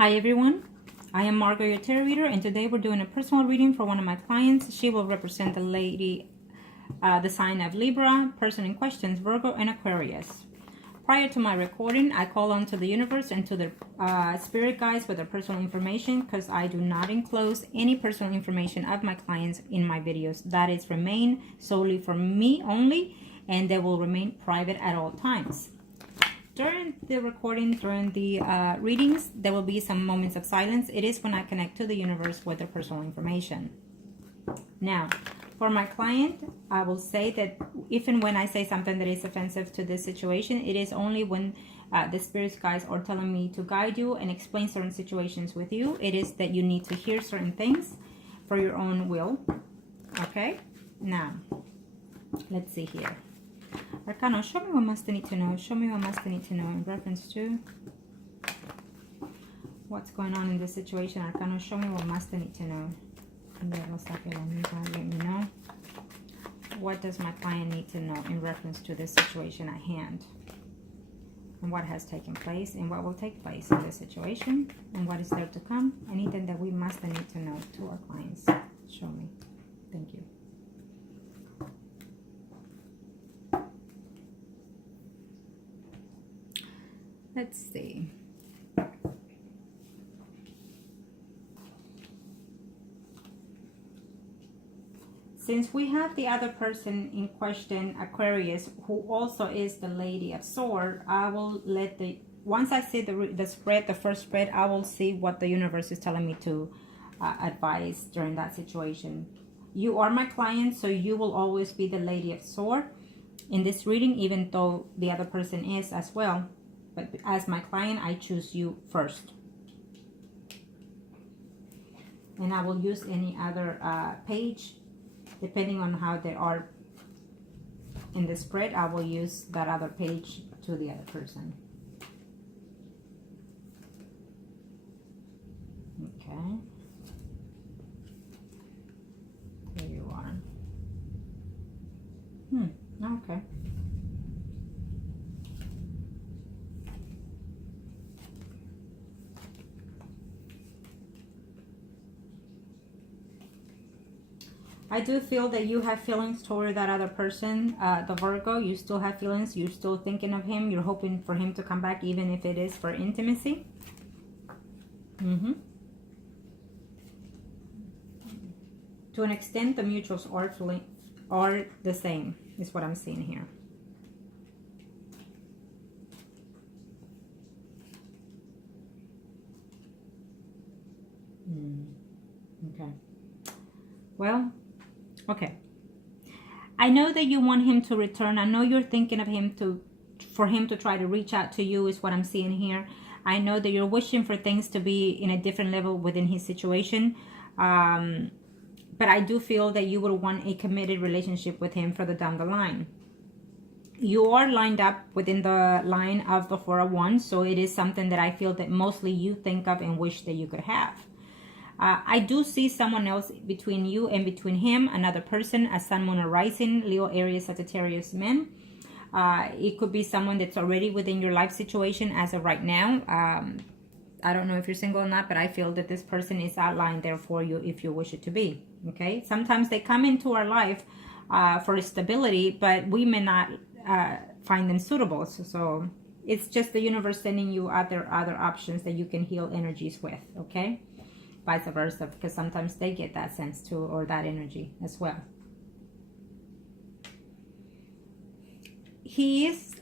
Hi everyone, I am Margourtarotreader, and today we're doing a personal reading for one of my clients. She will represent the lady, the sign of Libra, person in questions, Virgo and Aquarius. Prior to my recording, I call on to the universe and to the spirit guides with their personal information, because I do not enclose any personal information of my clients in my videos. That is remain solely for me only, and they will remain private at all times. During the recording, during the readings, there will be some moments of silence. It is when I connect to the universe with their personal information. Now, for my client, I will say that if and when I say something that is offensive to this situation, it is only when the spirit guides are telling me to guide you and explain certain situations with you. It is that you need to hear certain things for your own will. Okay? Now, let's see here. Arcano, show me what must I need to know. Show me what must I need to know in reference to what's going on in this situation. Arcano, show me what must I need to know. Let me know. What does my client need to know in reference to this situation at hand? And what has taken place and what will take place in this situation and what is there to come. Anything that we must and need to know to our clients. Show me. Thank you. Let's see. Since we have the other person in question, Aquarius, who also is the Lady of Swords, I will let once I see the spread, the first spread, I will see what the universe is telling me to advise during that situation. You are my client, so you will always be the Lady of Swords in this reading, even though the other person is as well. But as my client, I choose you first. And I will use any other page, depending on how they are in the spread. I will use that other page to the other person. Okay. There you are. Okay. I do feel that you have feelings toward that other person, the Virgo. You still have feelings. You're still thinking of him. You're hoping for him to come back, even if it is for intimacy. To an extent, the mutuals are the same, is what I'm seeing here. Okay. Well, okay. I know that you want him to return. I know you're thinking of him for him to try to reach out to you, is what I'm seeing here. I know that you're wishing for things to be in a different level within his situation. But I do feel that you would want a committed relationship with him further down the line. You are lined up within the line of the 401, so it is something that I feel that mostly you think of and wish that you could have. I do see someone else between you and between him, another person, a sun, moon, or rising, Leo, Aries, Sagittarius, men. It could be someone that's already within your life situation as of right now. I don't know if you're single or not, but I feel that this person is outlined there for you if you wish it to be. Okay? Sometimes they come into our life for stability, but we may not find them suitable. So it's just the universe sending you other options that you can heal energies with. Okay? Vice versa, because sometimes they get that sense too, or that energy as well.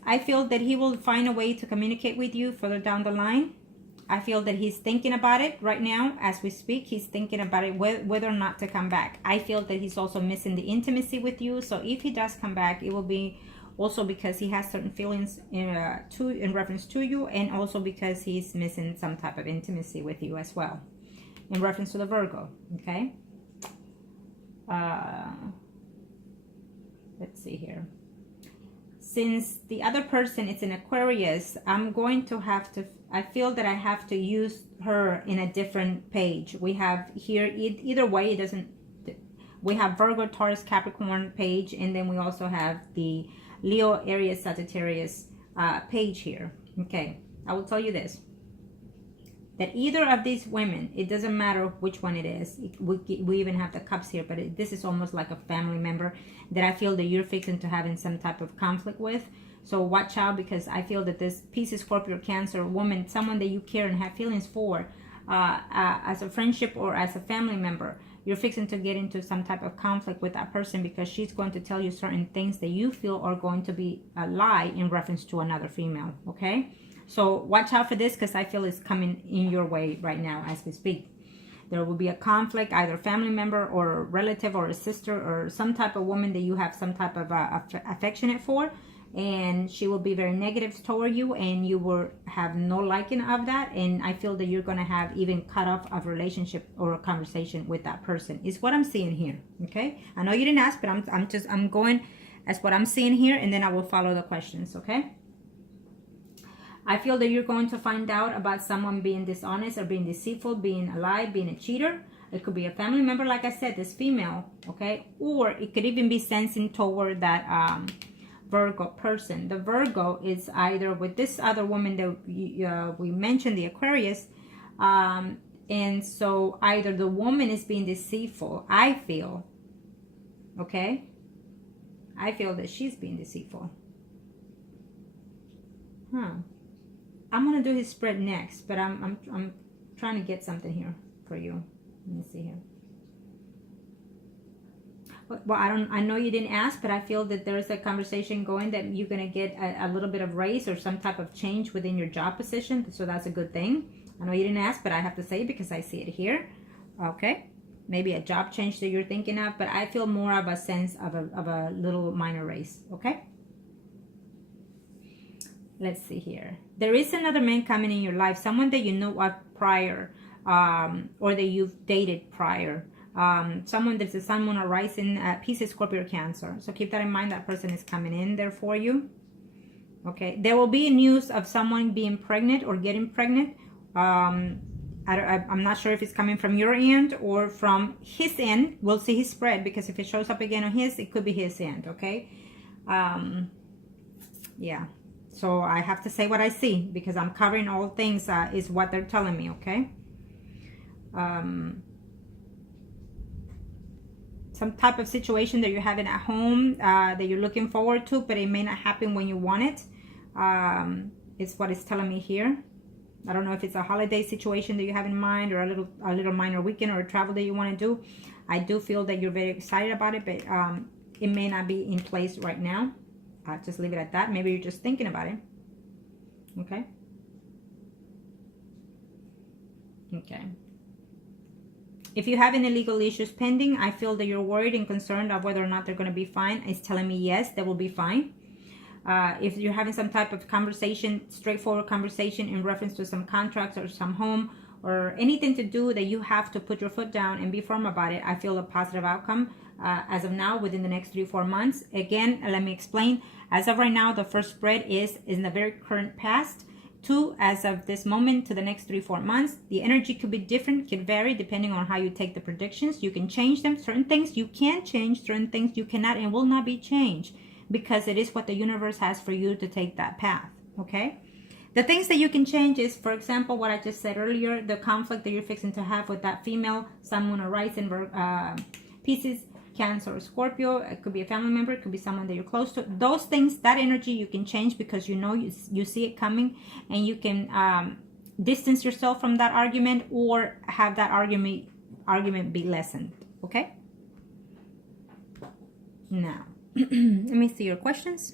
I feel that he will find a way to communicate with you further down the line. I feel that he's thinking about it right now as we speak. He's thinking about it, whether or not to come back. I feel that he's also missing the intimacy with you. So if he does come back, it will be also because he has certain feelings in reference to you, and also because he's missing some type of intimacy with you as well, in reference to the Virgo. Okay. Let's see here. Since the other person is in Aquarius, I'm going to have to, I feel that I have to use her in a different page. We have here, either way, it doesn't, we have Virgo, Taurus, Capricorn page, and then we also have the Leo, Aries, Sagittarius page here. Okay, I will tell you this. that either of these women, it doesn't matter which one it is, we even have the cups here, but this is almost like a family member that I feel that you're fixing to having some type of conflict with. So watch out, because I feel that this Pisces, Scorpio, Cancer woman, someone that you care and have feelings for, as a friendship or as a family member, you're fixing to get into some type of conflict with that person, because she's going to tell you certain things that you feel are going to be a lie in reference to another female, okay? So watch out for this, because I feel it's coming in your way right now as we speak. There will be a conflict, either family member or a relative or a sister or some type of woman that you have some type of affectionate for, and she will be very negative toward you, and you will have no liking of that, and I feel that you're going to have even cut off a relationship or a conversation with that person, is what I'm seeing here, okay? I know you didn't ask, but I'm going as what I'm seeing here, and then I will follow the questions, okay? I feel that you're going to find out about someone being dishonest or being deceitful, being a lie, being a cheater. It could be a family member, like I said, this female, okay? Or it could even be sensing toward that Virgo person. The Virgo is either with this other woman that we mentioned, the Aquarius, and so either the woman is being deceitful, I feel, okay? I feel that she's being deceitful. I'm gonna do his spread next, but I'm trying to get something here for you. Let me see here. Well, I know you didn't ask, but I feel that there's a conversation going that you're gonna get a little bit of raise or some type of change within your job position, so that's a good thing. I know you didn't ask, but I have to say it because I see it here. Okay, maybe a job change that you're thinking of, but I feel more of a sense of a little minor raise. Okay. Let's see here. There is another man coming in your life, someone that you know of prior, or that you've dated prior. Someone that's a sun, moon, or rising, Pisces, Scorpio, or Cancer. So keep that in mind. That person is coming in there for you. Okay. There will be news of someone being pregnant or getting pregnant. I'm not sure if it's coming from your end or from his end. We'll see his spread, because if it shows up again on his, it could be his end. Okay. Yeah. So I have to say what I see, because I'm covering all things, is what they're telling me, okay? Some type of situation that you're having at home, that you're looking forward to, but it may not happen when you want it. Is what it's telling me here. I don't know if it's a holiday situation that you have in mind, or a little minor weekend, or a travel that you want to do. I do feel that you're very excited about it, but it may not be in place right now. I'll just leave it at that. Maybe you're just thinking about it. Okay. Okay. If you have any legal issues pending, I feel that you're worried and concerned of whether or not they're going to be fine. It's telling me yes, they will be fine. If you're having some type of conversation, straightforward conversation in reference to some contracts or some home or anything to do that you have to put your foot down and be firm about it, I feel a positive outcome as of now within the next 3-4 months. Again, let me explain. As of right now, the first spread is in the very current past. 2, as of this moment to the next 3-4 months. The energy could be different, could vary depending on how you take the predictions. You can change them. Certain things you can change, certain things you cannot and will not be changed, because it is what the universe has for you to take that path. Okay. The things that you can change is, for example, what I just said earlier, the conflict that you're fixing to have with that female, sun, moon, or rising, Pisces, Cancer, or Scorpio. It could be a family member. It could be someone that you're close to. Those things, that energy you can change, because you know you see it coming, and you can distance yourself from that argument, or have that argument be lessened. Okay. Now, let me see your questions.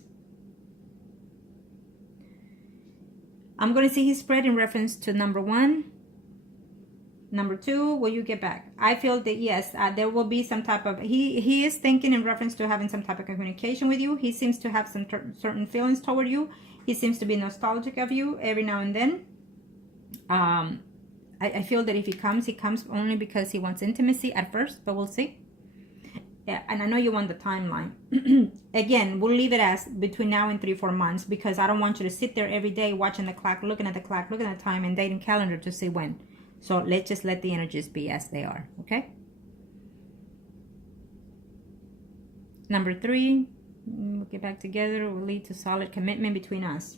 I'm going to see his spread in reference to number 1. Number 2, will you get back? I feel that yes, there will be some type of, he is thinking in reference to having some type of communication with you. He seems to have some certain feelings toward you. He seems to be nostalgic of you every now and then. I feel that if he comes only because he wants intimacy at first, but we'll see. Yeah, and I know you want the timeline. Again, we'll leave it as between now and 3-4 months, because I don't want you to sit there every day watching the clock, looking at the clock, looking at the time and dating calendar to see when. So let's just let the energies be as they are, okay? Number 3, we'll get back together, will lead to solid commitment between us.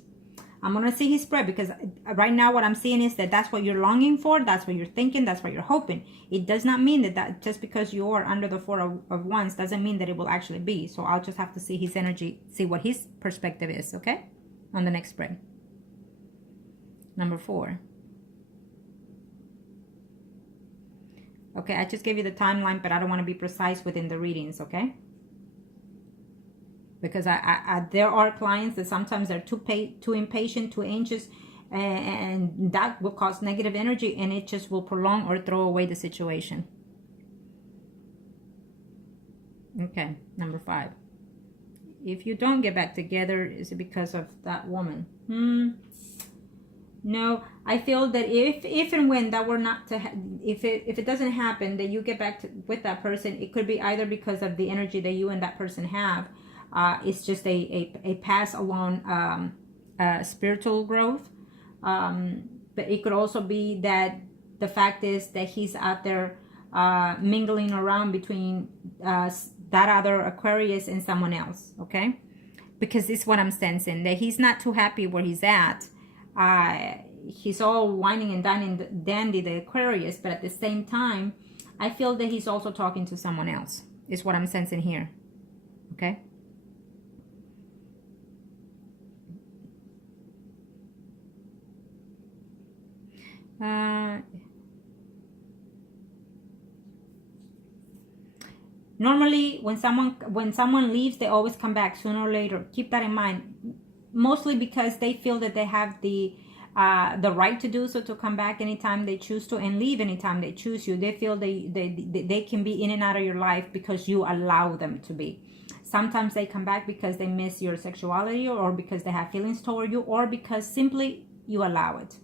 I'm going to see his spread, because right now what I'm seeing is that that's what you're longing for. That's what you're thinking. That's what you're hoping. It does not mean that just because you are under the Four of Wands doesn't mean that it will actually be. So I'll just have to see his energy, see what his perspective is, okay? On the next spread. Number 4. Okay, I just gave you the timeline, but I don't want to be precise within the readings, okay? Because there are clients that sometimes they're too impatient, too anxious, and that will cause negative energy, and it just will prolong or throw away the situation. Okay, number 5. If you don't get back together, is it because of that woman? No, I feel that if and when that were not to, if it doesn't happen, that you get back with that person, it could be either because of the energy that you and that person have. It's just a pass along spiritual growth. But it could also be that the fact is that he's out there mingling around between that other Aquarius and someone else, okay? Because this is what I'm sensing, that he's not too happy where he's at. He's all whining and dandy, the Aquarius, but at the same time, I feel that he's also talking to someone else, is what I'm sensing here, okay? Normally, when someone leaves, they always come back sooner or later. Keep that in mind. Mostly because they feel that they have the right to do so, to come back anytime they choose to and leave anytime they choose you. They feel they can be in and out of your life because you allow them to be. Sometimes they come back because they miss your sexuality, or because they have feelings toward you, or because simply you allow it.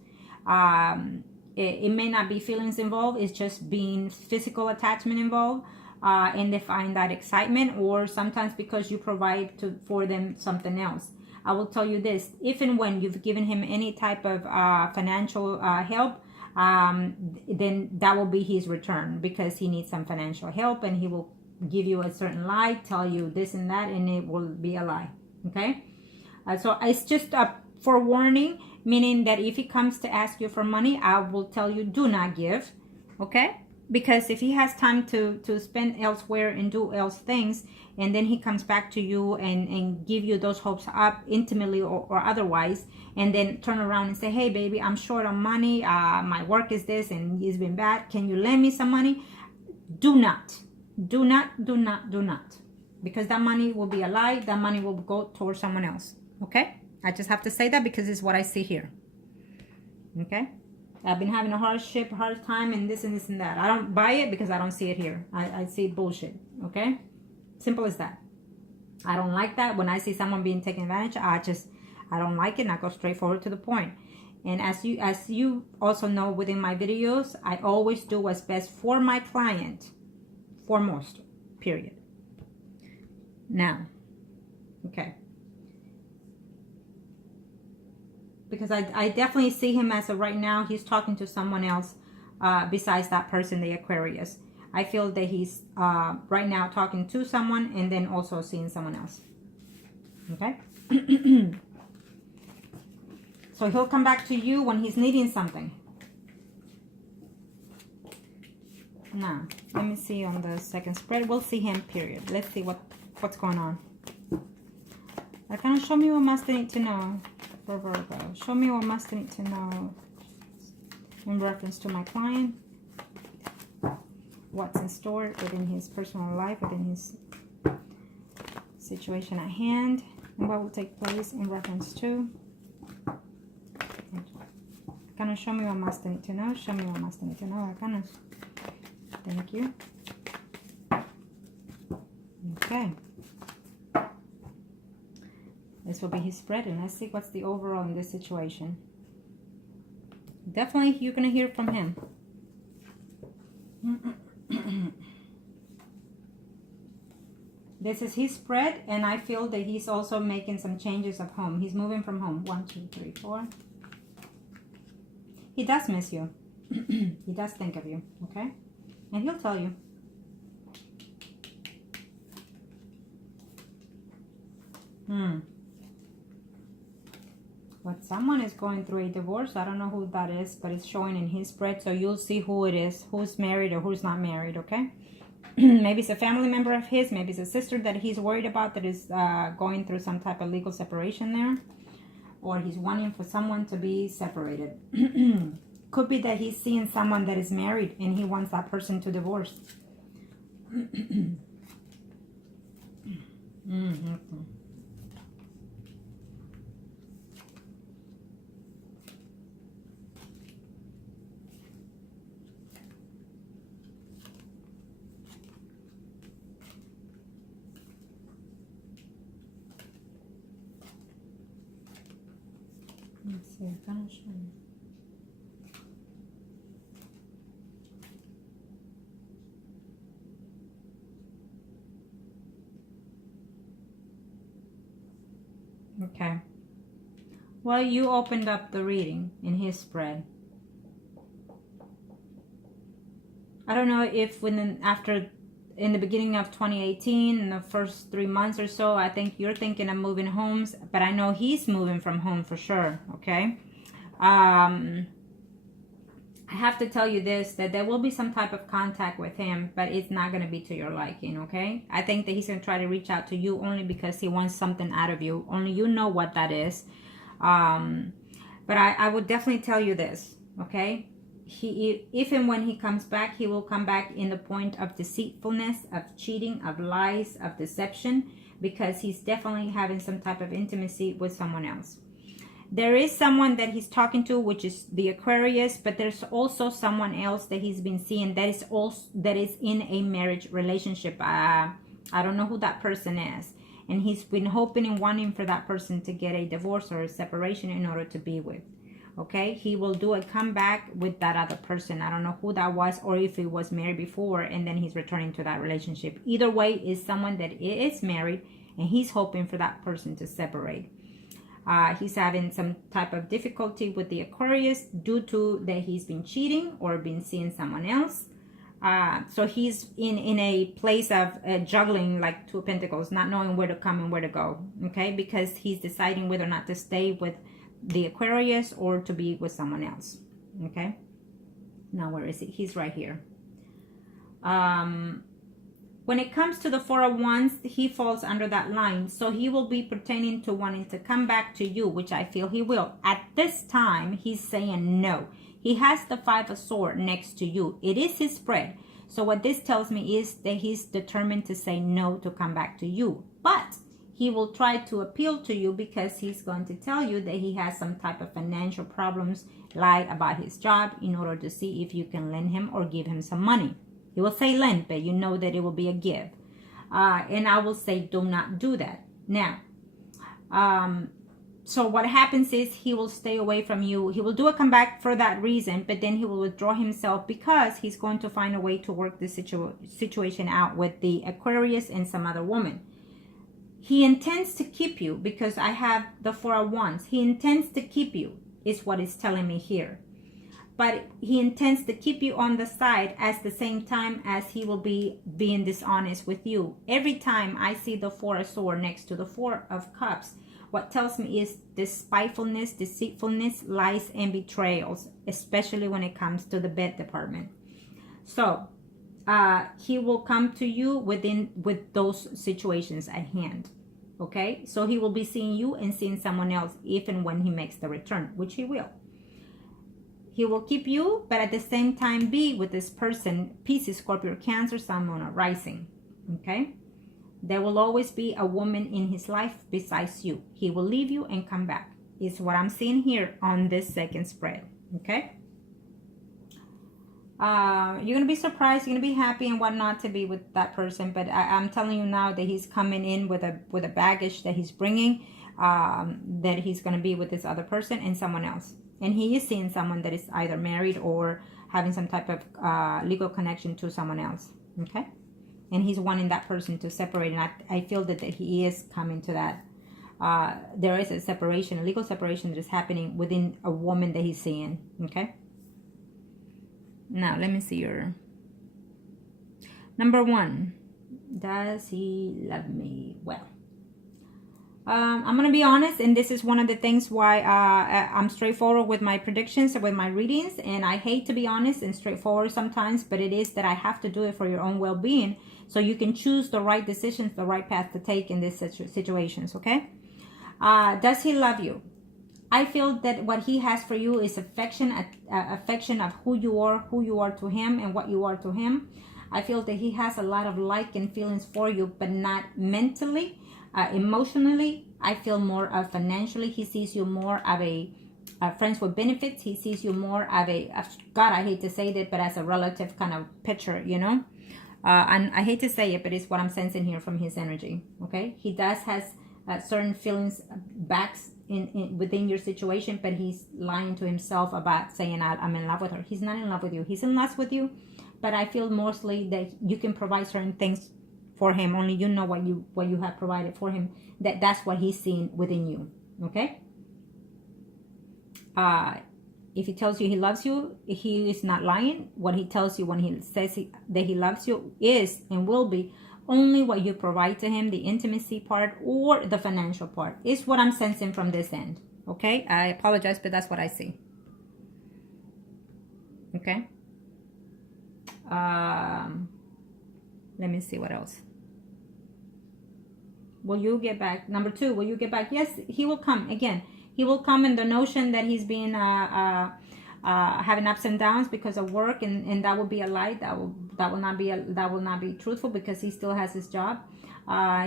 It may not be feelings involved. It's just being physical attachment involved. And they find that excitement, or sometimes because you provide for them something else. I will tell you this, if and when you've given him any type of financial help, then that will be his return, because he needs some financial help, and he will give you a certain lie, tell you this and that, and it will be a lie, okay? So it's just a forewarning, meaning that if he comes to ask you for money, I will tell you, do not give, okay? Because if he has time to spend elsewhere and do else things, and then he comes back to you and give you those hopes up intimately or otherwise, and then turn around and say, hey baby, I'm short on money, my work is this and it's been bad, can you lend me some money? Do not, because that money will be a lie. That money will go towards someone else, okay? I just have to say that because it's what I see here, okay? I've been having a hard time, and this and this and that. I don't buy it because I don't see it here. I see bullshit, okay? Simple as that. I don't like that. When I see someone being taken advantage, I don't like it, and I go straight forward to the point. And as you also know within my videos, I always do what's best for my client, foremost, period. Now, okay. Because I definitely see him as of right now, he's talking to someone else besides that person, the Aquarius. I feel that he's right now talking to someone and then also seeing someone else. Okay? So he'll come back to you when he's needing something. Now, let me see on the second spread. We'll see him, period. Let's see what's going on. Kind of show me what must need to know. For Virgo, show me what must need to know in reference to my client. What's in store within his personal life, within his situation at hand, and what will take place in reference to. Kind of show me what must need to know. Show me what must need to know. Thank you. Okay. This will be his spread, and let's see what's the overall in this situation. Definitely, you're going to hear from him. This is his spread, and I feel that he's also making some changes at home. He's moving from home. 1, 2, 3, 4. He does miss you. He does think of you, okay? And he'll tell you. But someone is going through a divorce. I don't know who that is, but it's showing in his spread. So you'll see who it is, who's married or who's not married, okay? Maybe it's a family member of his. Maybe it's a sister that he's worried about that is going through some type of legal separation there. Or he's wanting for someone to be separated. Could be that he's seeing someone that is married and he wants that person to divorce. Let's see, I'm gonna show you. Okay. Well, you opened up the reading in his spread. I don't know if in the beginning of 2018, in the first 3 months or so, I think you're thinking of moving homes, but I know he's moving from home for sure, okay? I have to tell you this, that there will be some type of contact with him, but it's not going to be to your liking, okay? I think that he's going to try to reach out to you only because he wants something out of you. Only you know what that is. But I would definitely tell you this, okay? If and when he comes back, he will come back in the point of deceitfulness, of cheating, of lies, of deception, because he's definitely having some type of intimacy with someone else. There is someone that he's talking to, which is the Aquarius, but there's also someone else that he's been seeing that is in a marriage relationship. I don't know who that person is. And he's been hoping and wanting for that person to get a divorce or a separation in order to be with. Okay, he will do a comeback with that other person. I don't know who that was, or if he was married before and then he's returning to that relationship. Either way, is someone that is married and he's hoping for that person to separate. He's having some type of difficulty with the Aquarius due to that he's been cheating or been seeing someone else. So he's in a place of juggling like Two of Pentacles, not knowing where to come and where to go. Okay, because he's deciding whether or not to stay with the Aquarius or to be with someone else. Okay, now where is he? He's right here. When it comes to the Four of Wands, he falls under that line. So he will be pertaining to wanting to come back to you, which I feel he will. At this time, he's saying no. He has the Five of Swords next to you. It is his spread. So what this tells me is that he's determined to say no to come back to you. But he will try to appeal to you because he's going to tell you that he has some type of financial problems, lie about his job in order to see if you can lend him or give him some money. He will say lend, but you know that it will be a give. And I will say do not do that. Now, so what happens is he will stay away from you. He will do a comeback for that reason, but then he will withdraw himself because he's going to find a way to work this situation out with the Aquarius and some other woman. He intends to keep you because I have the Four of Wands. He intends to keep you is what it's telling me here. But he intends to keep you on the side at the same time as he will be being dishonest with you. Every time I see the Four of Swords next to the Four of Cups, what tells me is this spitefulness, deceitfulness, lies, and betrayals, especially when it comes to the bed department. So he will come to you with those situations at hand. Okay, so he will be seeing you and seeing someone else if and when he makes the return, which he will. He will keep you, but at the same time be with this person, Pisces, Scorpio, Cancer, Sun, Moon, or Rising. Okay? There will always be a woman in his life besides you. He will leave you and come back. Is what I'm seeing here on this second spread. Okay? You're going to be surprised. You're going to be happy and whatnot to be with that person. But I'm telling you now that he's coming in with a baggage that he's bringing. That he's going to be with this other person and someone else. And he is seeing someone that is either married or having some type of legal connection to someone else. Okay? And he's wanting that person to separate. And I feel that he is coming to that. There is a separation, a legal separation that is happening within a woman that he's seeing. Okay? Now, let me see your... Number 1. Does he love me? Well, I'm going to be honest, and this is one of the things why I'm straightforward with my predictions and with my readings, and I hate to be honest and straightforward sometimes, but it is that I have to do it for your own well-being, so you can choose the right decisions, the right path to take in these situations, okay? Does he love you? I feel that what he has for you is affection of who you are to him, and what you are to him. I feel that he has a lot of like and feelings for you, but not mentally. Emotionally, I feel more of financially. He sees you more of a friends with benefits. He sees you more of God, I hate to say that, but as a relative kind of picture, you know. And I hate to say it, but it's what I'm sensing here from his energy. Okay, he has certain feelings backs within your situation, but he's lying to himself about saying I'm in love with her. He's not in love with you. He's in love with you, but I feel mostly that you can provide certain things for him. Only you know what you have provided for him. That's what he's seeing within you. Okay. If he tells you he loves you, he is not lying. What he tells you when he says that he loves you is and will be only what you provide to him, the intimacy part or the financial part is what I'm sensing from this end. Okay. I apologize, but that's what I see. Okay. Let me see what else. Will you get back? Number 2, will you get back? Yes, he will come. Again, he will come in the notion that he's been having ups and downs because of work, and that will be a lie. That will not be truthful, because he still has his job.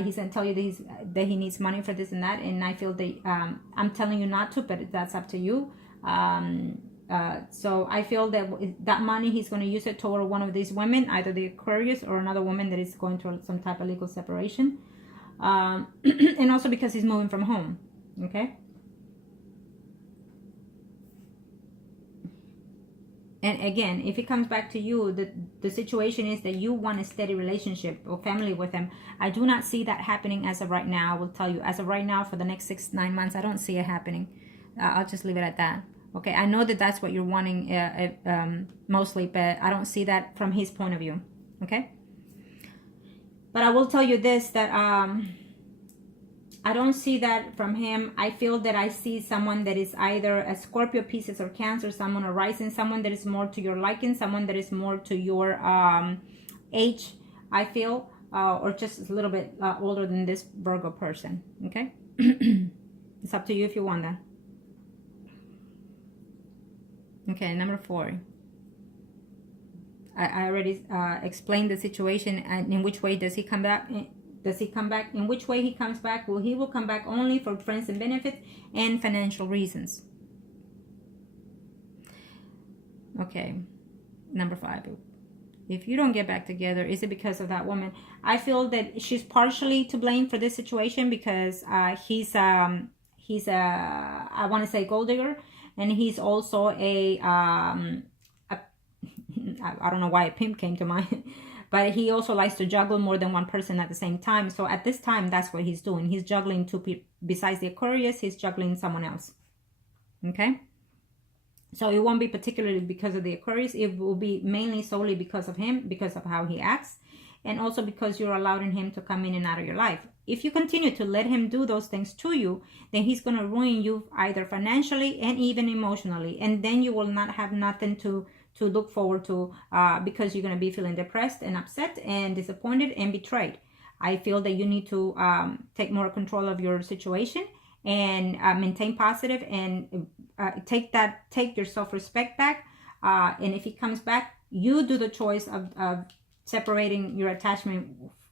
He's gonna tell you that he needs money for this and that, and I feel that I'm telling you not to, but that's up to you. So I feel that money he's going to use it toward one of these women, either the Aquarius or another woman that is going through some type of legal separation. And also because he's moving from home. Okay. And again, if he comes back to you, the situation is that you want a steady relationship or family with him. I do not see that happening as of right now. I will tell you, as of right now, for the next 6-9 months, I don't see it happening. I'll just leave it at that. Okay, I know that that's what you're wanting mostly, but I don't see that from his point of view. Okay. But I will tell you this, that I don't see that from him. I feel that I see someone that is either a Scorpio, Pisces, or Cancer, someone arising, someone that is more to your liking, someone that is more to your age, I feel, or just a little bit older than this Virgo person. Okay. It's up to you if you want that. Okay, number 4. I already explained the situation and in which way does he come back. Does he come back? In which way he comes back? Well, he will come back only for friends and benefits and financial reasons. Okay, number 5. If you don't get back together, is it because of that woman? I feel that she's partially to blame for this situation, because he's a I want to say gold digger, and he's also I don't know why a pimp came to mind, but he also likes to juggle more than one person at the same time. So at this time, that's what he's doing. He's juggling 2 people. Besides the Aquarius, he's juggling someone else. Okay. So it won't be particularly because of the Aquarius. It will be mainly solely because of him, because of how he acts, and also because you're allowing him to come in and out of your life. If you continue to let him do those things to you, then he's going to ruin you either financially and even emotionally. And then you will not have nothing to look forward to, because you're going to be feeling depressed and upset and disappointed and betrayed. I feel that you need to take more control of your situation and maintain positive and take your self-respect back. And if he comes back, you do the choice of separating your attachment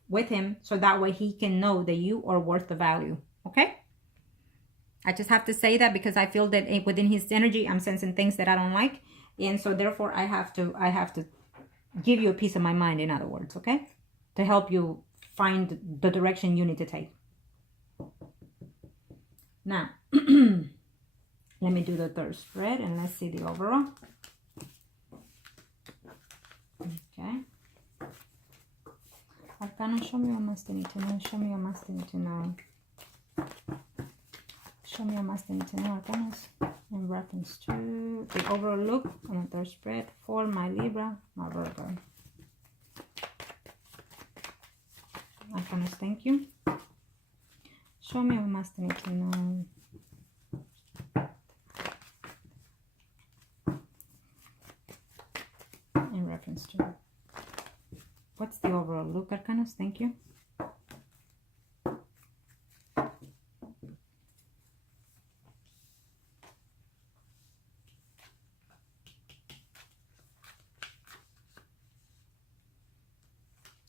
with him, so that way he can know that you are worth the value. Okay. I just have to say that because I feel that within his energy, I'm sensing things that I don't like. And so therefore I have to give you a piece of my mind, in other words, okay? To help you find the direction you need to take. Now, let me do the third spread and let's see the overall. Okay. Arcana, show me what must they need to know. Show me what must they need to know. Show me what must they need to know, Arcanas, in reference to the overall look on the third spread for my Libra, my Virgo. Arcanas, thank you. Show me what must need to know. In reference to what's the overall look, Arcanos? Thank you.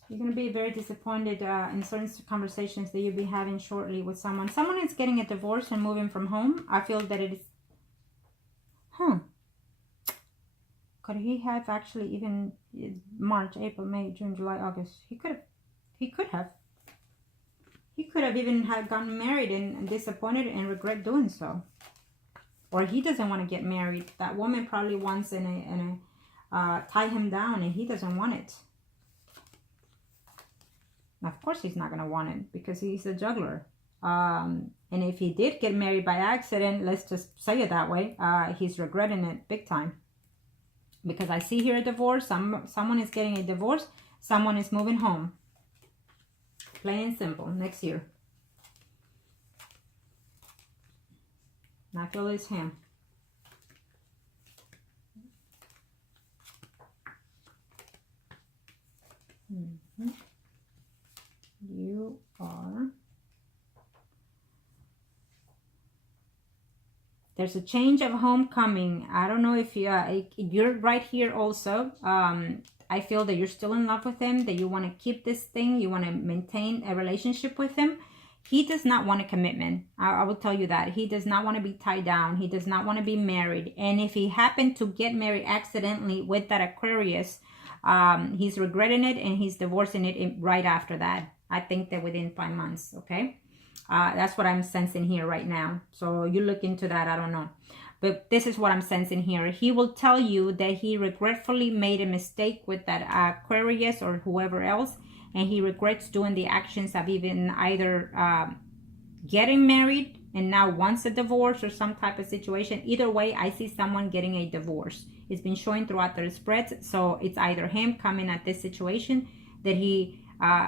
You're going to be very disappointed in certain conversations that you'll be having shortly with someone. Someone is getting a divorce and moving from home. I feel that it is... Could he have actually even March, April, May, June, July, August? He could have. He could have even gotten married and disappointed and regret doing so. Or he doesn't want to get married. That woman probably wants tie him down, and he doesn't want it. Of course he's not going to want it because he's a juggler. And if he did get married by accident, let's just say it that way, he's regretting it big time. Because I see here a divorce. Someone is getting a divorce. Someone is moving home. Plain and simple. Next year. And I feel it's him. You are... There's a change of homecoming. I don't know if you're right here also. I feel that you're still in love with him, that you want to keep this thing. You want to maintain a relationship with him. He does not want a commitment. I will tell you that. He does not want to be tied down. He does not want to be married. And if he happened to get married accidentally with that Aquarius, he's regretting it and he's divorcing it right after that. I think that within 5 months, okay? That's what I'm sensing here right now. So you look into that, I don't know. But this is what I'm sensing here. He will tell you that he regretfully made a mistake with that Aquarius or whoever else. And he regrets doing the actions of even either getting married and now wants a divorce or some type of situation. Either way, I see someone getting a divorce. It's been showing throughout the spreads. So it's either him coming at this situation that he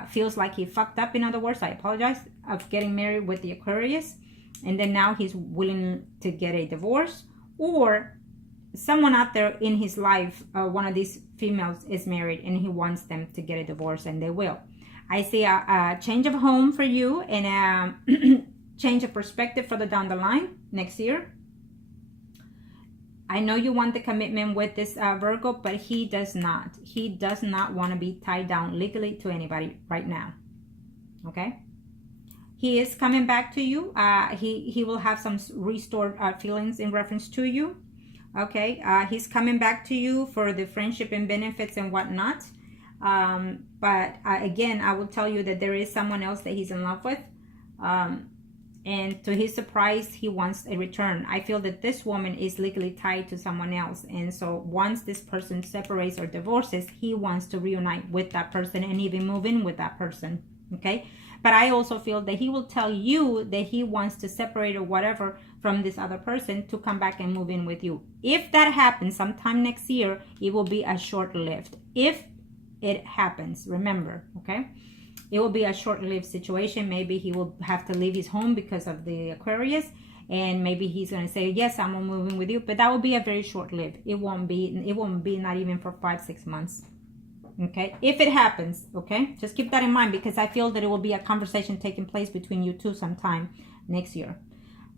feels like he fucked up, in other words, I apologize, of getting married with the Aquarius, and then now he's willing to get a divorce, or someone out there in his life, one of these females is married and he wants them to get a divorce, and they will. I see a change of home for you and a change of perspective further down the line next year. I know you want the commitment with this Virgo, but he does not. He does not want to be tied down legally to anybody right now. Okay? He is coming back to you. He will have some restored feelings in reference to you. Okay? He's coming back to you for the friendship and benefits and whatnot. But again, I will tell you that there is someone else that he's in love with. And to his surprise, he wants a return. I feel that this woman is legally tied to someone else. And so once this person separates or divorces, he wants to reunite with that person and even move in with that person. Okay? But I also feel that he will tell you that he wants to separate or whatever from this other person to come back and move in with you. If that happens sometime next year, it will be a short-lived. If it happens, remember, okay? It will be a short-lived situation. Maybe he will have to leave his home because of the Aquarius, and maybe he's going to say, yes, I'm moving with you, but that will be a very short-lived. It won't be not even for 5-6 months. Okay, if it happens, okay, just keep that in mind, because I feel that it will be a conversation taking place between you two sometime next year.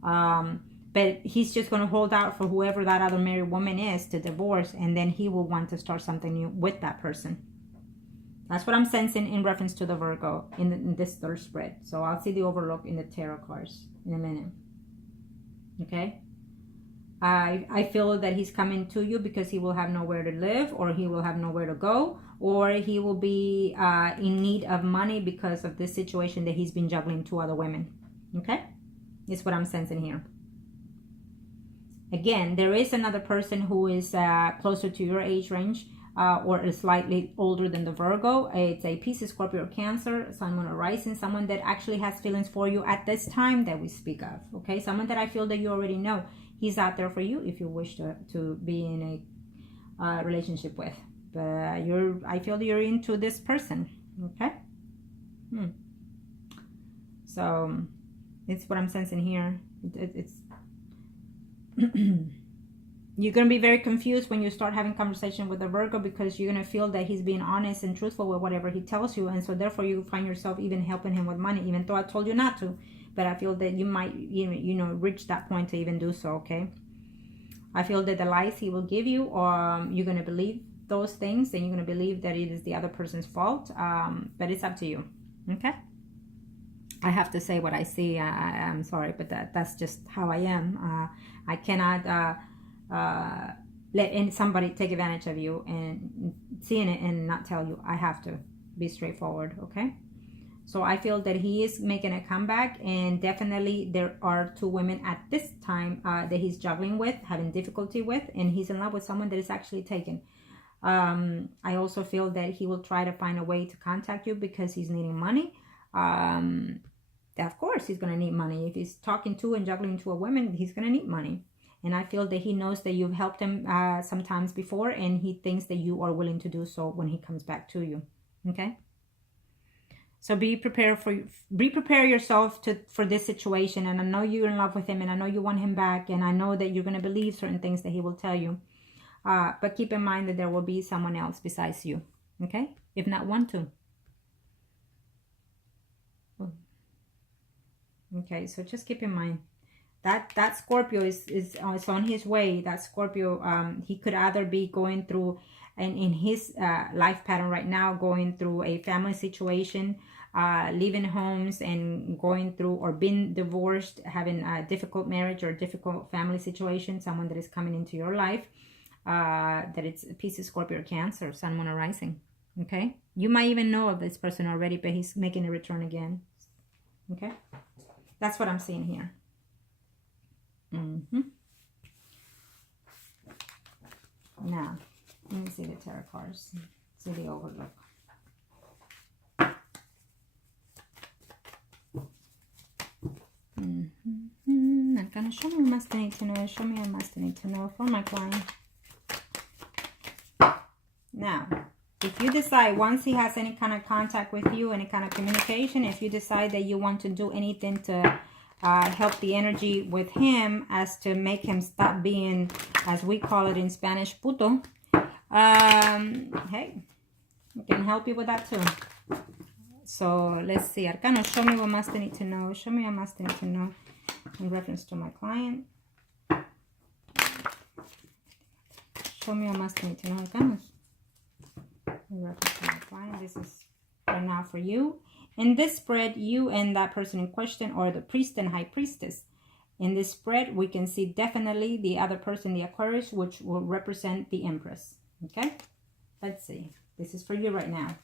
But he's just going to hold out for whoever that other married woman is to divorce, and then he will want to start something new with that person. That's what I'm sensing in reference to the Virgo in this third spread. So I'll see the overlook in the tarot cards in a minute. Okay? I feel that he's coming to you because he will have nowhere to live, or he will have nowhere to go, or he will be in need of money because of this situation that he's been juggling two other women. Okay? It's what I'm sensing here. Again, there is another person who is closer to your age range, or is slightly older than the Virgo. It's a Pisces, Scorpio, or Cancer, Sun, Moon, or Rising, someone that actually has feelings for you at this time that we speak of. Okay, someone that I feel that you already know. He's out there for you if you wish to be in a relationship with. But I feel that you're into this person. Okay. So It's what I'm sensing here. It's you're going to be very confused when you start having conversation with a Virgo, because you're going to feel that he's being honest and truthful with whatever he tells you. And so therefore you find yourself even helping him with money, even though I told you not to. But I feel that you might, reach that point to even do so, okay? I feel that the lies he will give you, you're going to believe those things, and you're going to believe that it is the other person's fault. But it's up to you, okay? I have to say what I see. I'm sorry, but that's just how I am. I cannot let somebody take advantage of you and seeing it and not tell you. I have to be straightforward, okay? So I feel that he is making a comeback, and definitely there are 2 women at this time that he's juggling with, having difficulty with, and he's in love with someone that is actually taken. I also feel that he will try to find a way to contact you because he's needing money. Of course he's going to need money. If he's talking to and juggling to a woman, he's going to need money. And I feel that he knows that you've helped him sometimes before, and he thinks that you are willing to do so when he comes back to you. Okay? So prepare yourself for this situation. And I know you're in love with him, and I know you want him back, and I know that you're going to believe certain things that he will tell you. But keep in mind that there will be someone else besides you. Okay? If not 1, 2. Okay, so just keep in mind that Scorpio is on his way. That Scorpio, he could either be going through, and in his life pattern right now, going through a family situation, leaving homes and going through, or being divorced, having a difficult marriage or difficult family situation, someone that is coming into your life, that it's a piece of Scorpio or Cancer, Sun, Moon, or Rising. Okay, you might even know of this person already, but he's making a return again. Okay, that's what I'm seeing here. Now, let me see the tarot cards. See the overlook. I'm gonna show me what must I need to know. Show me what must I need to know for my client. Now, if you decide, once he has any kind of contact with you, any kind of communication, if you decide that you want to do anything to help the energy with him, as to make him stop being, as we call it in Spanish, puto, hey, we can help you with that too. So let's see, Arcano, show me what must I need to know. Show me what must I need to know in reference to my client. Show me what must I need to know, Arcanos. In reference to my client, this is right now for you. In this spread, you and that person in question, or the priest and high priestess. In this spread, we can see definitely the other person, the Aquarius, which will represent the Empress. Okay? Let's see. This is for you right now.